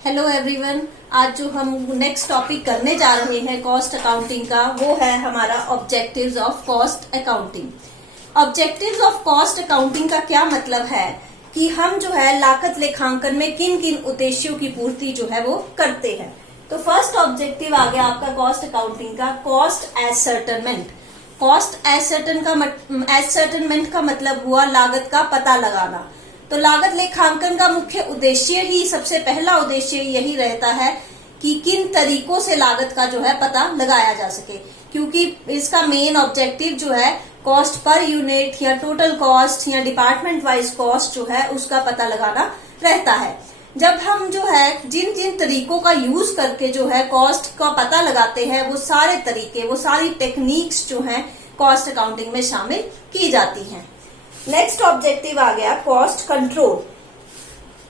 Hello everyone. आज जो हम नेक्स्ट टॉपिक करने जा रहे हैं कॉस्ट अकाउंटिंग का, वो है हमारा objectives of cost accounting. Objectives of cost accounting का क्या मतलब है कि हम जो है लागत लेखांकन में किन किन उद्देश्यों की पूर्ति जो है वो करते हैं। तो फर्स्ट ऑब्जेक्टिव आ गया आपका कॉस्ट अकाउंटिंग का, कॉस्ट एसर्टेनमेंट। कॉस्ट एसर्टेनमेंट का मतलब हुआ लागत का पता लगाना। तो लागत लेखांकन का मुख्य उद्देश्य ही, सबसे पहला उद्देश्य यही रहता है कि किन तरीकों से लागत का जो है पता लगाया जा सके, क्योंकि इसका मेन ऑब्जेक्टिव जो है कॉस्ट पर यूनिट या टोटल कॉस्ट या डिपार्टमेंट वाइज कॉस्ट जो है उसका पता लगाना रहता है। जब हम जो है जिन जिन तरीकों का यूज करके जो है कॉस्ट का पता लगाते हैं, वो सारे तरीके, वो सारी टेक्निक्स जो है कॉस्ट अकाउंटिंग में शामिल की जाती हैं। नेक्स्ट ऑब्जेक्टिव आ गया कॉस्ट कंट्रोल,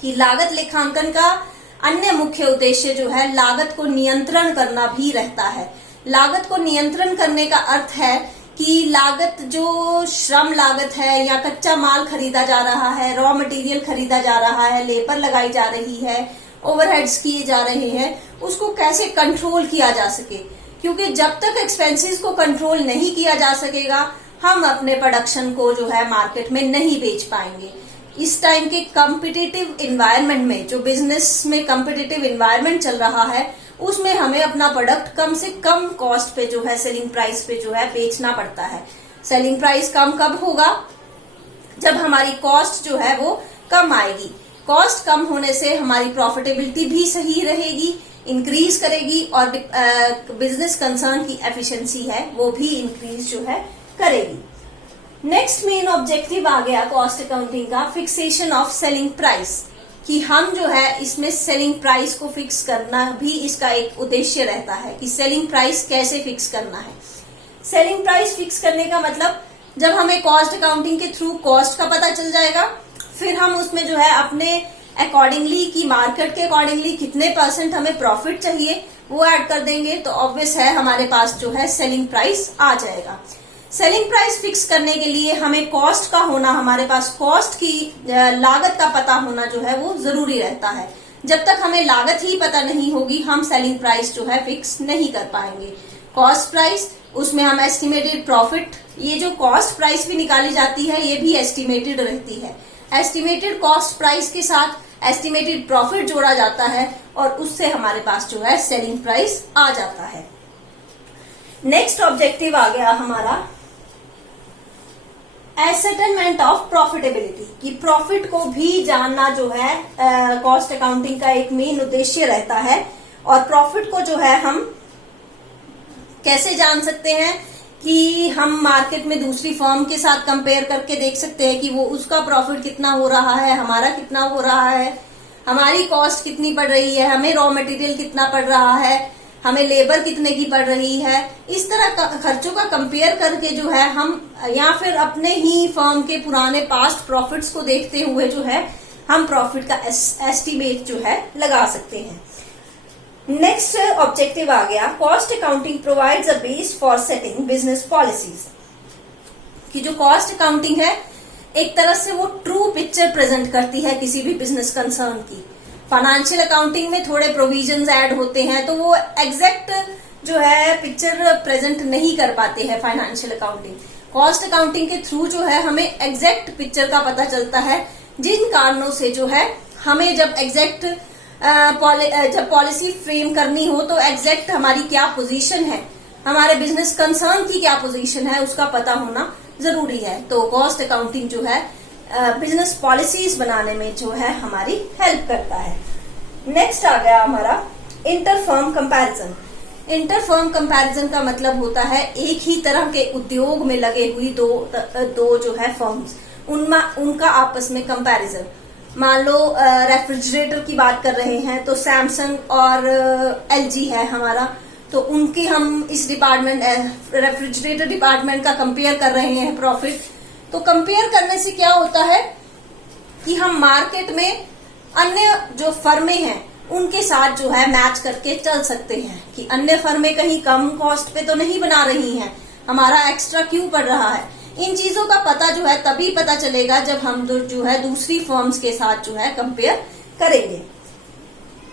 कि लागत लेखांकन का अन्य मुख्य उद्देश्य जो है लागत को नियंत्रण करना भी रहता है। लागत को नियंत्रण करने का अर्थ है कि लागत जो श्रम लागत है या कच्चा माल खरीदा जा रहा है, रॉ मटेरियल खरीदा जा रहा है, लेबर लगाई जा रही है, ओवरहेड्स किए जा रहे हैं, उसको कैसे कंट्रोल किया जा सके, क्योंकि जब तक एक्सपेंसेस को कंट्रोल नहीं किया जा सकेगा हम अपने प्रोडक्शन को जो है मार्केट में नहीं बेच पाएंगे। इस टाइम के कॉम्पिटिटिव इन्वायरमेंट में, जो बिजनेस में कॉम्पिटिटिव इन्वायरमेंट चल रहा है, उसमें हमें अपना प्रोडक्ट कम से कम कॉस्ट पे जो है, सेलिंग प्राइस पे जो है बेचना पड़ता है। सेलिंग प्राइस कम कब होगा? जब हमारी कॉस्ट जो है वो कम आएगी। कॉस्ट कम होने से हमारी प्रॉफिटेबिलिटी भी सही रहेगी, इंक्रीज करेगी, और बिजनेस कंसर्न की एफिशिएंसी है वो भी इंक्रीज जो है करेगी। नेक्स्ट मेन ऑब्जेक्टिव आ गया कॉस्ट अकाउंटिंग का, फिक्सेशन ऑफ सेलिंग प्राइस, कि हम जो है इसमें सेलिंग प्राइस को फिक्स करना भी इसका एक उद्देश्य रहता है कि सेलिंग प्राइस कैसे फिक्स करना है। सेलिंग प्राइस फिक्स करने का मतलब, जब हमें कॉस्ट अकाउंटिंग के थ्रू कॉस्ट का पता चल जाएगा, फिर हम उसमें जो है अपने अकॉर्डिंगली की मार्केट के अकॉर्डिंगली कितने % हमें प्रॉफिट चाहिए वो ऐड कर देंगे, तो ऑब्वियस है हमारे पास जो है सेलिंग प्राइस आ जाएगा। सेलिंग प्राइस फिक्स करने के लिए हमें कॉस्ट का होना, हमारे पास कॉस्ट की लागत का पता होना जो है वो जरूरी रहता है। जब तक हमें लागत ही पता नहीं होगी हम सेलिंग प्राइस जो है फिक्स नहीं कर पाएंगे। कॉस्ट प्राइस, उसमें हम एस्टिमेटेड प्रॉफिट, ये जो कॉस्ट प्राइस भी निकाली जाती है ये भी एस्टिमेटेड रहती है। एस्टिमेटेड कॉस्ट प्राइस के साथ एस्टिमेटेड प्रॉफिट जोड़ा जाता है और उससे हमारे पास जो है सेलिंग प्राइस आ जाता है। नेक्स्ट ऑब्जेक्टिव आ गया हमारा एसेटलमेंट ऑफ प्रॉफिटेबिलिटी, कि प्रॉफिट को भी जानना जो है कॉस्ट अकाउंटिंग का एक मेन उद्देश्य रहता है। और प्रॉफिट को जो है हम कैसे जान सकते हैं कि हम मार्केट में दूसरी फर्म के साथ कंपेयर करके देख सकते हैं कि वो उसका प्रॉफिट कितना हो रहा है, हमारा कितना हो रहा है, हमारी कॉस्ट कितनी पड़ रही है, हमें रॉ मटेरियल कितना पड़ रहा है, हमें लेबर कितने की पड़ रही है। इस तरह खर्चों का कंपेयर करके जो है हम, या फिर अपने ही फर्म के पुराने पास्ट प्रॉफिट्स को देखते हुए जो है हम प्रॉफिट का एस्टिमेट जो है लगा सकते हैं। नेक्स्ट ऑब्जेक्टिव आ गया cost accounting provides a base for setting business policies, कि जो कॉस्ट अकाउंटिंग है एक तरह से वो ट्रू पिक्चर प्रेजेंट करती है किसी भी बिजनेस कंसर्न की। फाइनेंशियल अकाउंटिंग में थोड़े प्रोविजंस ऐड होते हैं तो वो एग्जैक्ट जो है पिक्चर प्रेजेंट नहीं कर पाते हैं फाइनेंशियल अकाउंटिंग। कॉस्ट अकाउंटिंग के थ्रू जो है हमें एग्जैक्ट पिक्चर का पता चलता है, जिन कारणों से जो है हमें जब एग्जैक्ट जब पॉलिसी फ्रेम करनी हो तो एग्जैक्ट हमारी क्या पोजीशन है, हमारे बिजनेस कंसर्न की क्या पोजीशन है, उसका पता होना जरूरी है। तो कॉस्ट अकाउंटिंग जो है बिजनेस पॉलिसीज बनाने में जो है हमारी हेल्प करता है। नेक्स्ट आ गया हमारा inter firm comparison. Inter firm comparison का मतलब होता है एक ही तरह के उद्योग में लगे हुई दो जो है फर्म्स, उनका आपस में कंपैरिजन। मान लो रेफ्रिजरेटर की बात कर रहे हैं तो सैमसंग और एलजी है हमारा, तो उनके हम इस डिपार्टमेंट रेफ्रिजरेटर डिपार्टमेंट का कंपेयर कर रहे हैं प्रॉफिट। तो कंपेयर करने से क्या होता है कि हम मार्केट में अन्य जो फर्में हैं उनके साथ जो है मैच करके चल सकते हैं कि अन्य फर्में कहीं कम कॉस्ट पे तो नहीं बना रही हैं, हमारा एक्स्ट्रा क्यों पड़ रहा है। इन चीजों का पता जो है तभी पता चलेगा जब हम जो है दूसरी फर्म्स के साथ जो है कंपेयर करेंगे।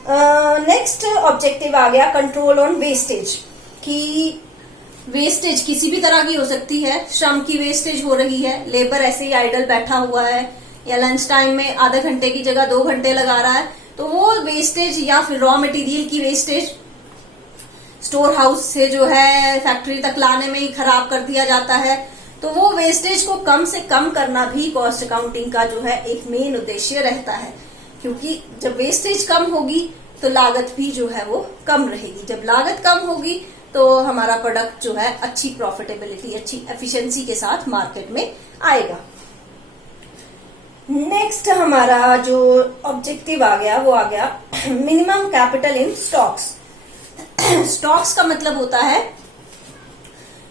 नेक्स्ट ऑब्जेक्टिव आ गया कंट्रोल ऑन वेस्टेज, कि वेस्टेज किसी भी तरह की हो सकती है। श्रम की वेस्टेज हो रही है, लेबर ऐसे ही आइडल बैठा हुआ है या लंच टाइम में आधे घंटे की जगह 2 घंटे लगा रहा है, तो वो वेस्टेज, या फिर रॉ मटेरियल की वेस्टेज स्टोर हाउस से जो है फैक्ट्री तक लाने में ही खराब कर दिया जाता है। तो वो वेस्टेज को कम से कम करना भी कॉस्ट अकाउंटिंग का जो है एक मेन उद्देश्य रहता है, क्योंकि जब वेस्टेज कम होगी तो लागत भी जो है वो कम रहेगी। जब लागत कम होगी तो हमारा प्रोडक्ट जो है अच्छी प्रॉफिटेबिलिटी, अच्छी एफिशिएंसी के साथ मार्केट में आएगा। नेक्स्ट हमारा जो ऑब्जेक्टिव आ गया वो आ गया minimum capital in stocks. Stocks का मतलब होता है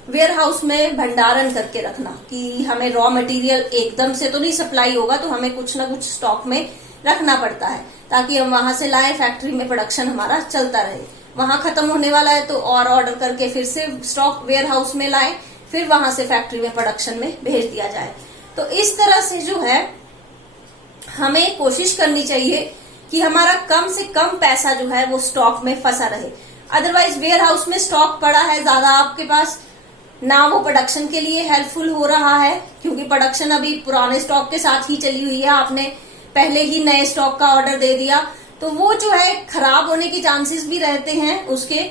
वेयर हाउस में भंडारण करके रखना, कि हमें रॉ मटेरियल एकदम से तो नहीं सप्लाई होगा, तो हमें कुछ ना कुछ स्टॉक में रखना पड़ता है ताकि हम वहां से लाएं, फैक्ट्री में प्रोडक्शन हमारा चलता रहे। वहां खत्म होने वाला है तो और ऑर्डर करके फिर से स्टॉक वेयर हाउस में लाएं, फिर वहां से फैक्ट्री में प्रोडक्शन में भेज दिया जाए। तो इस तरह से जो है हमें कोशिश करनी चाहिए कि हमारा कम से कम पैसा जो है वो स्टॉक में फंसा रहे। अदरवाइज वेयर हाउस में स्टॉक पड़ा है ज्यादा आपके पास, ना वो प्रोडक्शन के लिए हेल्पफुल हो रहा है, क्योंकि प्रोडक्शन अभी पुराने स्टॉक के साथ ही चली हुई है, आपने पहले ही नए स्टॉक का ऑर्डर दे दिया, तो वो जो है खराब होने के चांसेस भी रहते हैं उसके,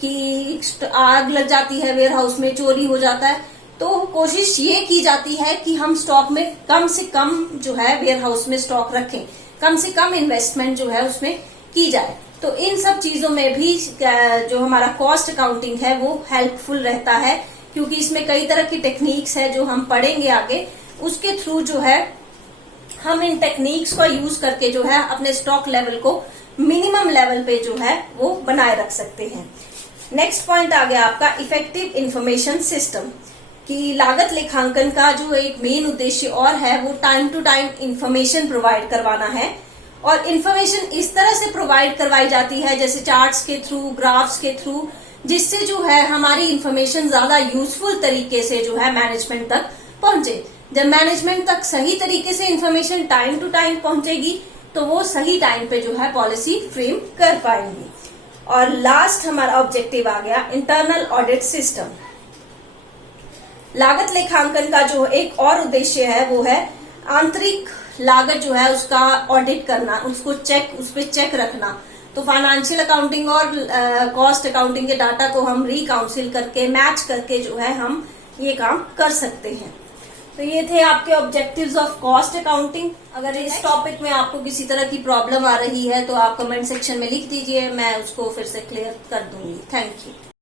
कि आग लग जाती है वेयर हाउस में, चोरी हो जाता है। तो कोशिश ये की जाती है कि हम स्टॉक में कम से कम जो है वेयर हाउस में स्टॉक रखें, कम से कम इन्वेस्टमेंट जो है उसमें की जाए। तो इन सब चीजों में भी जो हमारा कॉस्ट अकाउंटिंग है वो हेल्पफुल रहता है, क्योंकि इसमें कई तरह की टेक्निक्स है जो हम पढ़ेंगे आगे, उसके थ्रू जो है हम इन टेक्निक्स का यूज करके जो है अपने स्टॉक लेवल को मिनिमम लेवल पे जो है वो बनाए रख सकते हैं। नेक्स्ट पॉइंट आ गया आपका इफेक्टिव इंफॉर्मेशन सिस्टम, कि लागत लेखांकन का जो एक मेन उद्देश्य और है वो time to time information provide करवाना है। और इंफॉर्मेशन इस तरह से प्रोवाइड करवाई जाती है जैसे चार्ट्स के थ्रू, ग्राफ्स के थ्रू, जिससे जो है हमारी इंफॉर्मेशन ज्यादा यूजफुल तरीके से जो है मैनेजमेंट तक पहुंचे। जब मैनेजमेंट तक सही तरीके से इंफॉर्मेशन टाइम टू टाइम पहुंचेगी तो वो सही टाइम पे जो है पॉलिसी फ्रेम कर पाएंगे। और लास्ट हमारा ऑब्जेक्टिव आ गया इंटरनल ऑडिट सिस्टम। लागत लेखांकन का जो एक और उद्देश्य है वो है आंतरिक लागत जो है उसका ऑडिट करना, उसको उस पर चेक रखना। तो फाइनेंशियल अकाउंटिंग और कॉस्ट अकाउंटिंग के डाटा को हम रिकाउंसिल करके, मैच करके जो है हम ये काम कर सकते हैं। तो ये थे आपके ऑब्जेक्टिव्स ऑफ कॉस्ट अकाउंटिंग। अगर इस टॉपिक में आपको किसी तरह की प्रॉब्लम आ रही है तो आप कमेंट सेक्शन में लिख दीजिए, मैं उसको फिर से क्लियर कर दूंगी। Thank you.